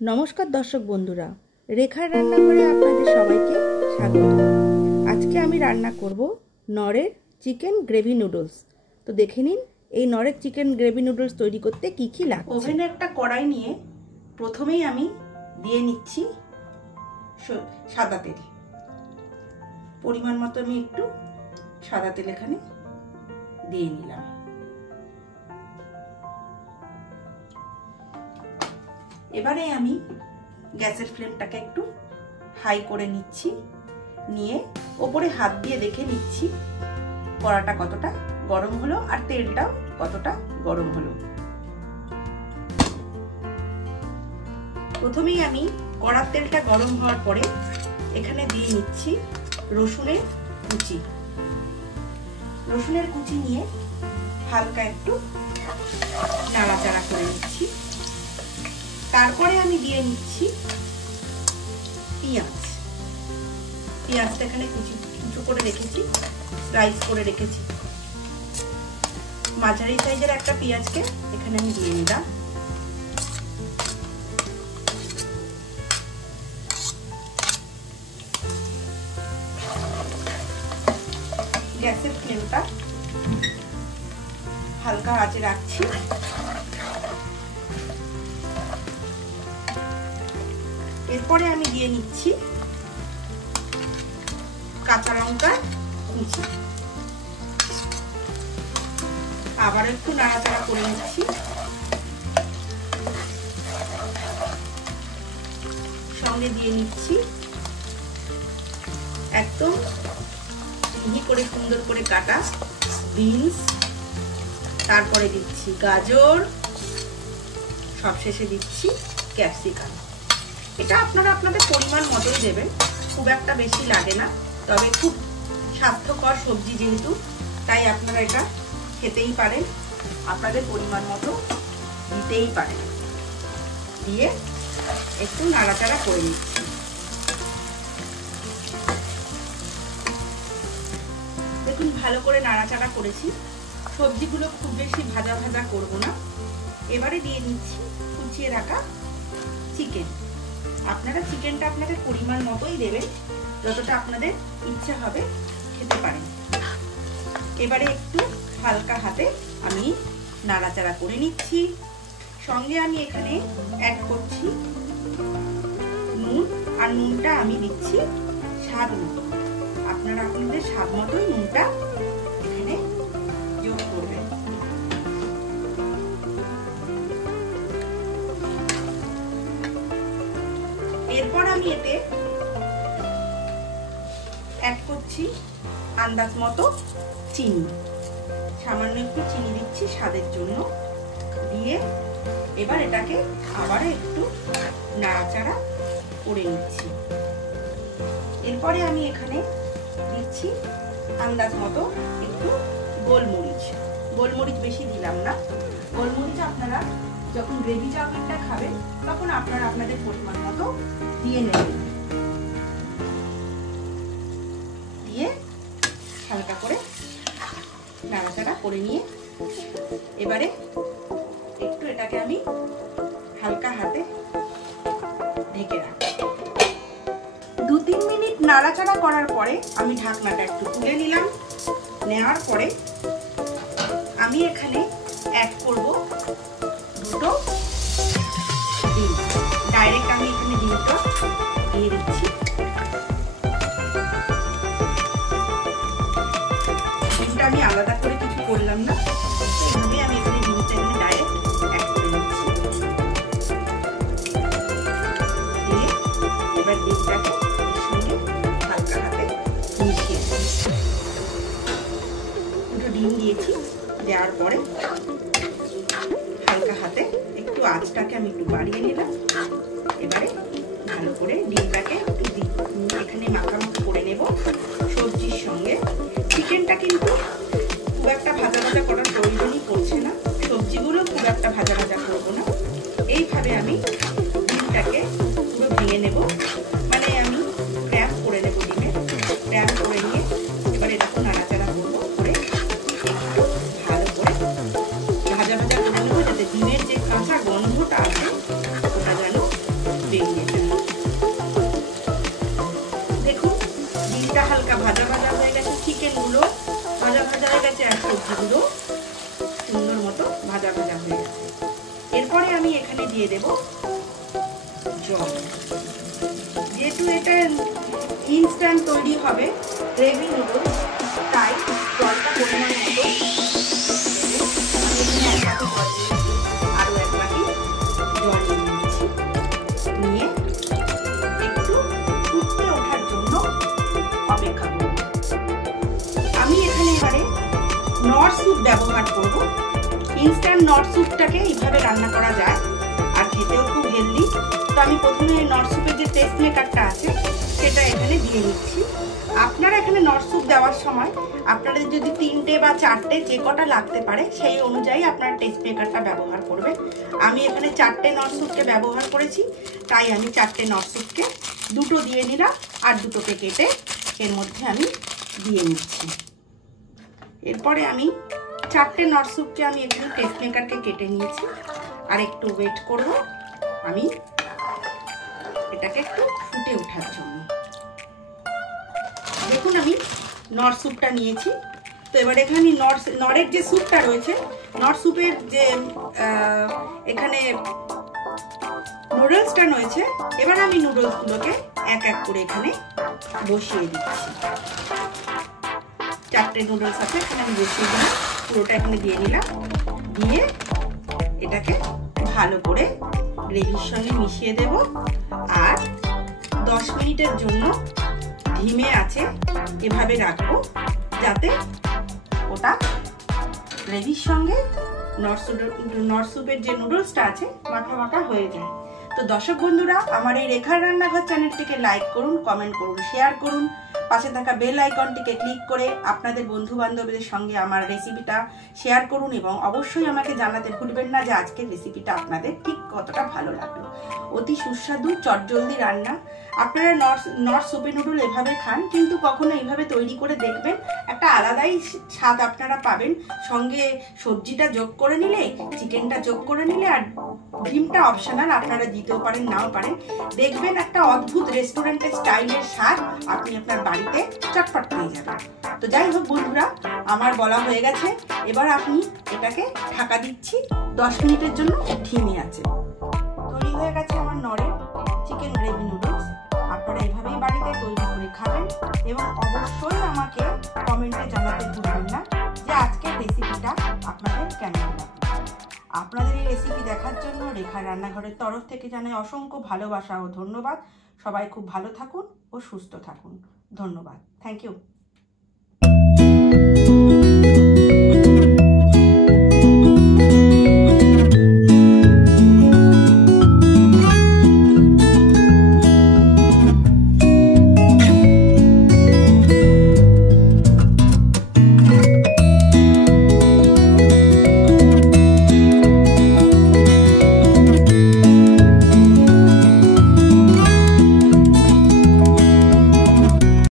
নমস্কার দর্শক বন্ধুরা, রেখার রান্নাঘরে আপনাদের সবাইকে স্বাগত। আজকে আমি রান্না করব নরের চিকেন গ্রেভি নুডলস। তো দেখে নিন এই নরের চিকেন গ্রেভি নুডলস তৈরি করতে কি কি লাগবে। ওভেনে একটা কড়াই নিয়ে প্রথমেই আমি দিয়ে নিচ্ছি সাদা তেল। পরিমাণ মতো আমি একটু সাদা তেল এখানে দিয়ে নিলাম। এবারে আমি গ্যাসের ফ্লেমটাকে একটু হাই করে নিচ্ছি, নিয়ে ওপরে হাত দিয়ে দেখে নিচ্ছি কড়াটা কতটা গরম হলো আর তেলটাও কতটা গরম হলো। প্রথমেই আমি কড়ার তেলটা গরম হওয়ার পরে এখানে দিয়ে নিচ্ছি রসুনের কুচি। রসুনের কুচি নিয়ে হালকা একটু নাড়াচাড়া করে নিচ্ছি। তারপরে আমি দিয়ে নিচ্ছি পেঁয়াজ। পেঁয়াজটা এখানে কুচো করে রেখেছি, স্লাইস করে রেখেছি। মাঝারি সাইজের একটা পেঁয়াজকে এখানে আমি দিয়ে নিলাম। গ্যাসের ফ্লেমটা হালকা আঁচে রাখছি। এরপরে আমি দিয়ে নিচ্ছি কাঁচা লঙ্কা কুচি। আবার একটু নাড়াচাড়া করে নিচ্ছি। সঙ্গে দিয়ে নিচ্ছি একদম মিহি করে সুন্দর করে কাটা বিনস, তারপরে দিচ্ছি গাজর, সবশেষে দিচ্ছি ক্যাপসিকাম। এটা আপনারা আপনাদের পরিমাণ মতোই দেবেন, খুব একটা বেশি লাগে না, তবে খুব স্বাস্থ্যকর সবজি যেহেতু, তাই আপনারা এটা খেতেই পারেন, আপনাদের পরিমাণ মতো দিতেই পারেন। দিয়ে একটু নাড়াচাড়া করে নিচ্ছি। দেখুন ভালো করে নাড়াচাড়া করেছি। সবজিগুলো খুব বেশি ভাজা ভাজা করব না। এবারে দিয়ে নিচ্ছি কুচিয়ে রাখা চিকেন। আপনারা চিকেনটা আপনাদের পরিমাণ মতোই দেবেন, যতটা আপনাদের ইচ্ছা হবে খেতে পারেন। এবারে একটু হালকা হাতে আমি নাড়াচাড়া করে নিচ্ছি। সঙ্গে আমি এখানে অ্যাড করছি নুন, আর নুনটা আমি দিচ্ছি স্বাদ মতো। আপনারা আপনাদের স্বাদ মতোই নুনটা এখানে যোগ করবেন। এরপর আমি এতে অ্যাড করছি আন্দাজ মতো চিনি। সামান্য একটু চিনি দিচ্ছি স্বাদের জন্য। দিয়ে এবার এটাকে আবার একটু নাড়াচাড়া করে নিচ্ছি। এরপরে আমি এখানে দিচ্ছি আন্দাজ মতো একটু গোলমরিচ। গোলমরিচ বেশি দিলাম না। গোলমরিচ আপনারা যখন গ্রেভি চাউমিনটা খাবেন তখন আপনারা আপনাদের পরিমাণ মতো দিয়ে নেবেন। দিয়ে হালকা করে নাড়াচাড়া করে নিয়ে এবারে একটু এটাকে আমি হালকা হাতে ঢেকে রাখি। 2-3 মিনিট নাড়াচাড়া করার পরে আমি ঢাকনাটা একটু তুলে নিলাম। নেওয়ার পরে আমি এখানে অ্যাড করব দুটো ডিম। ডাইরেক্ট আমি এখানে ডিমটা দিয়ে দিচ্ছি। ডিমটা আমি আলাদা করে কিছু করলাম না, এইভাবে আমি এখানে ডিমটা এখানে ডাইরেক্ট অ্যাড করে নিচ্ছি। দিয়ে এবার ডিমটাকে এর সঙ্গে হালকা হাতে মিশিয়ে দিচ্ছি। দুটো ডিম দিয়েছি, দেওয়ার পরে হালকা হাতে একটু আঁচটাকে আমি একটু বাড়িয়ে নিলাম। এবারে ভালো করে ডিমটাকে একটু এখানে মাখামাখি করে নেব সবজির সঙ্গে। চিকেনটা কিন্তু খুব একটা ভাজা ভাজা করার প্রয়োজনই পড়ছে না, সবজিগুলো খুব একটা ভাজা ভাজা করবো না। এইভাবে আমি ডিমটাকে পুরো ভেঙে নেব, মানে আমি ক্র্যাম্প করে নেব ডিমে। ক্র্যাম্প করে নিয়ে এবার এরকম নাড়াচাড়া করবো করে ভালো করে ভাজা ভাজা করে নেবো, যাতে ডিমের যে কাঁচা গন্ধটা আছে ওটা যেন দেবো জল। যেহেতু এটা ইনস্ট্যান্ট তৈরি হবে গ্রেভি নুডলস, তাই জলটা পরিমাণ মতো আরও 1 বাটি জল নিয়েছি, নিয়ে একটু ফুটতে ওঠার জন্য অপেক্ষা করব। আমি এখানে এবারে নর স্যুপ ব্যবহার করব। ইনস্ট্যান্ট নর স্যুপটাকে এইভাবে রান্না করা যায় আর খেতেও খুব হেলদি। তো আমি প্রথমে নর স্যুপের যে টেস্ট মেকারটা আছে সেটা এখানে দিয়ে নিচ্ছি। আপনারা এখানে নর স্যুপ দেওয়ার সময় আপনাদের যদি 3টে বা 4টে যে কটা লাগতে পারে সেই অনুযায়ী আপনার টেস্ট মেকারটা ব্যবহার করবেন। আমি এখানে 4টে নর স্যুপকে ব্যবহার করেছি, তাই আমি 4টে নর স্যুপকে 2টো দিয়ে নিলাম আর 2টোকে কেটে এর মধ্যে আমি দিয়ে নিচ্ছি। এরপরে আমি 4টে নর স্যুপকে আমি এখানে টেস্ট মেকারকে কেটে নিয়েছি আর একটু ওয়েট করব আমি এটাকে একটু ফুটে ওঠার জন্য। দেখুন আমি নর স্যুপটা নিয়েছি। তো এবার এখানে আমি নরের যে স্যুপটা রয়েছে, নর স্যুপের যে এখানে নুডলসটা রয়েছে, এবার আমি নুডলসগুলোকে এক এক করে এখানে বসিয়ে দিচ্ছি। 4টে নুডলস আছে এখানে আমি বসিয়ে দিলাম, পুরোটা এখানে দিয়ে নিলাম, দিয়ে এটাকে ভালো করে গ্রেভির সঙ্গে মিশিয়ে দেব আর 10 মিনিটের জন্য ধিমে আছে এভাবে রাখবো, যাতে ওটা গ্রেভির সঙ্গে নর স্যুপের যে নুডলসটা আছে মাখা মাখা হয়ে যায়। তো দর্শক বন্ধুরা, আমার এই রেখার রান্নাঘর চ্যানেলটিকে লাইক করুন, কমেন্ট করুন, শেয়ার করুন, পাশে থাকা বেল আইকনটিকে ক্লিক করে আপনাদের বন্ধু বান্ধবদের সঙ্গে আমার রেসিপিটা শেয়ার করুন এবং অবশ্যই আমাকে জানাতে ভুলবেন না যে আজকের রেসিপিটা আপনাদের ঠিক কতটা ভালো লাগলো। অতি সুস্বাদু চটজলদি রান্না। আপনারা নর স্যুপে নুডল এভাবে খান, কিন্তু কখনো এইভাবে তৈরি করে দেখবেন, একটা আলাদাই স্বাদ আপনারা পাবেন। সঙ্গে সবজিটা যোগ করে নিলে, চিকেনটা যোগ করে নিলে, আর ডিমটা অপশনাল, আপনারা দিতেও পারেন নাও পারেন, দেখবেন একটা অদ্ভুত রেস্টুরেন্টের স্টাইলের স্বাদ আপনি আপনার বাড়িতে চটপট পেয়ে যাবেন। তো যাই হোক বন্ধুরা, আমার বলা হয়ে গেছে, এবার আপনি এটাকে ঢাকা দিচ্ছি 10 মিনিটের জন্য ধিমে আছে। তৈরি হয়ে গেছে আমার নরের চিকেন গ্রেভি নুডলস। আপনারা এভাবেই বাড়িতে তৈরি করে খাবেন এবং অবশ্যই আমাকে কমেন্টে জানাতে ভুলবেন না যে আজকের রেসিপিটা আপনাদের কেমন লাগলো। আপনাদের এই রেসিপি দেখার জন্য রেখার রান্নাঘরের তরফ থেকে জানাই অসংখ্য ভালোবাসা ও ধন্যবাদ। সবাই খুব ভালো থাকুন ও সুস্থ থাকুন। ধন্যবাদ। Thank you.